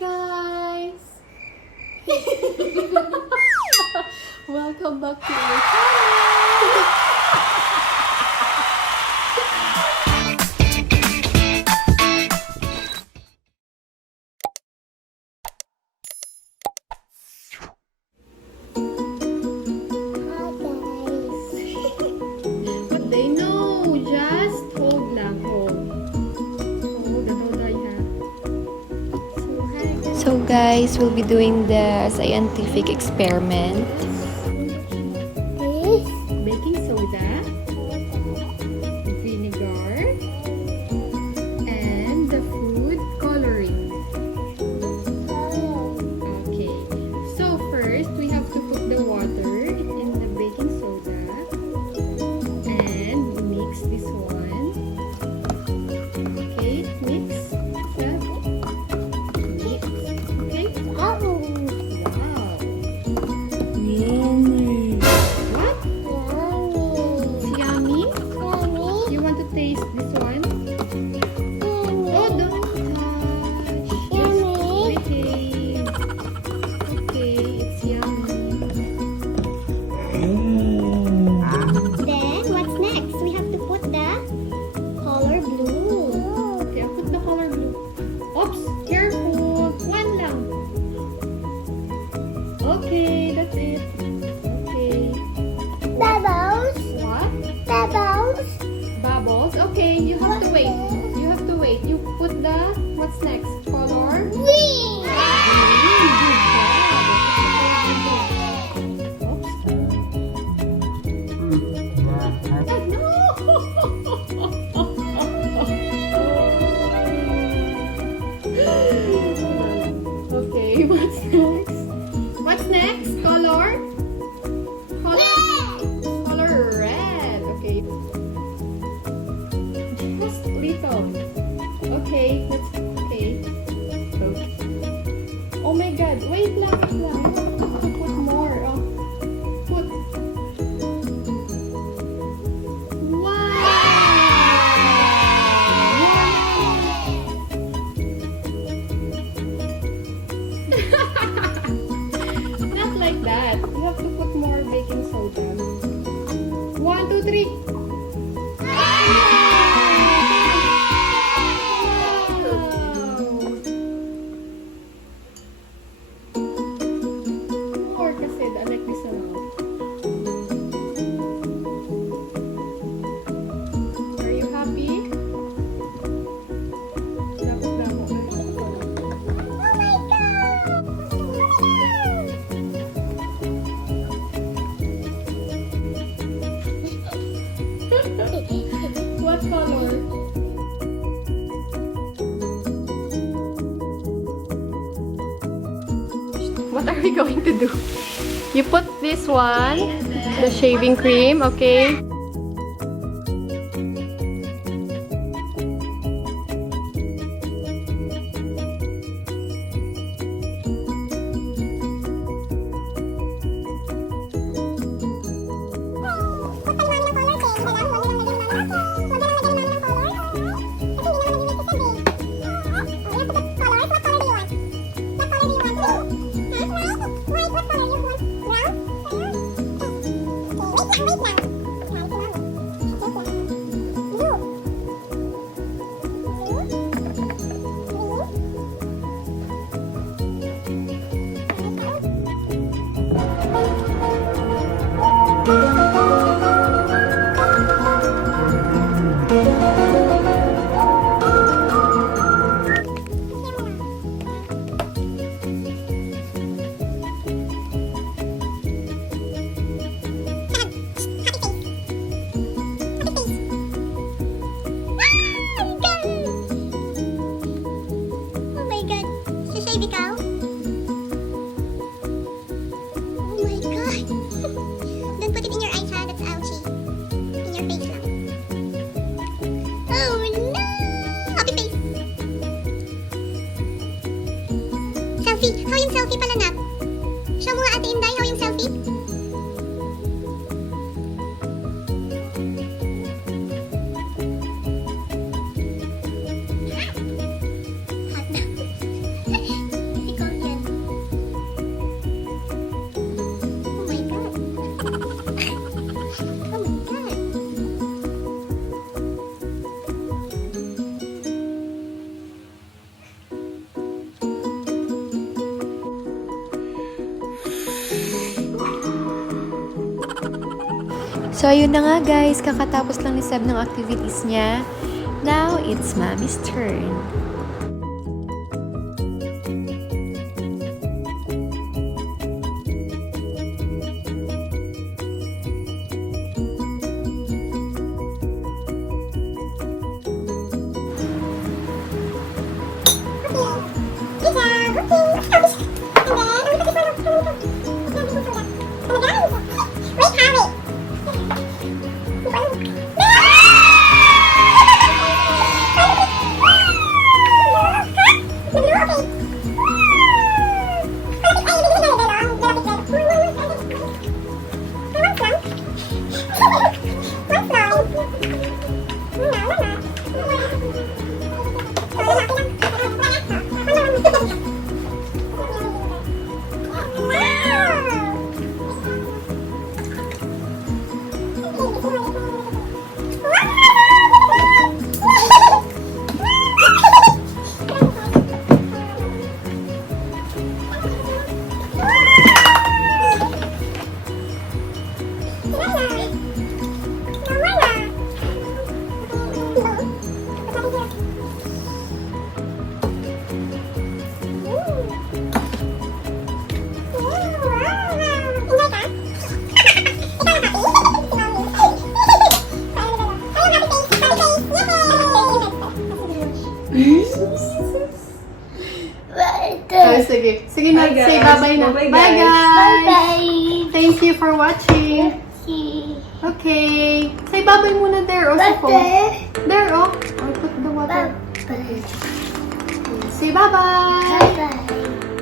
guys! Welcome back to our channel! What they know? Just hold lang, hold. Hold the toddler, ha? So guys, we'll be doing the scientific experiment. Baking soda, vinegar, and the food coloring. Okay, so first we have to put the water in the baking soda and mix this one. Okay, mix. Okay. Wow. Yummy. What? It's yummy? You want to taste this one? Oh, don't touch. Just behave. Okay, it's yummy. Then, what's next? We have to put the color blue. Okay, I'll put the color blue. Oops, careful. One lang. Okay, that's it. Okay. Bubbles. What? Bubbles. Bubbles? Okay, you have to wait. You have to wait. You put the, what's next? Color? Green. Okay, what's next? What's next? Color? Color red. Okay. Just little. Okay, that's okay. Oh my god, wait lang, wait lang. You have to put more. Oh. Put. Not like that. You have to put more baking soda. 1, 2, 3. More kasi, I like this amount. Are you happy? Dapat na ako. What color? What are we going to do? You put this one, the shaving cream, okay? Ikaw? Oh my god. Don't put it in your eyes, ha? That's ouchie. In your face lang. Oh no! Happy face. Selfie. How yung selfie pala, Nap? Show mo nga, Ate Inday, how yung selfie? Hot na. So, ayun na nga guys. Kakatapos lang ni Seb ng activities niya. Now, it's Mommy's turn. Sige. Sige na. Say bye-bye na. Bye, guys. Bye-bye. Thank you for watching. Okay. Say bye-bye muna there. Oh, sa phone. There, oh. Or put the water. Bye-bye. Say bye-bye. Bye-bye.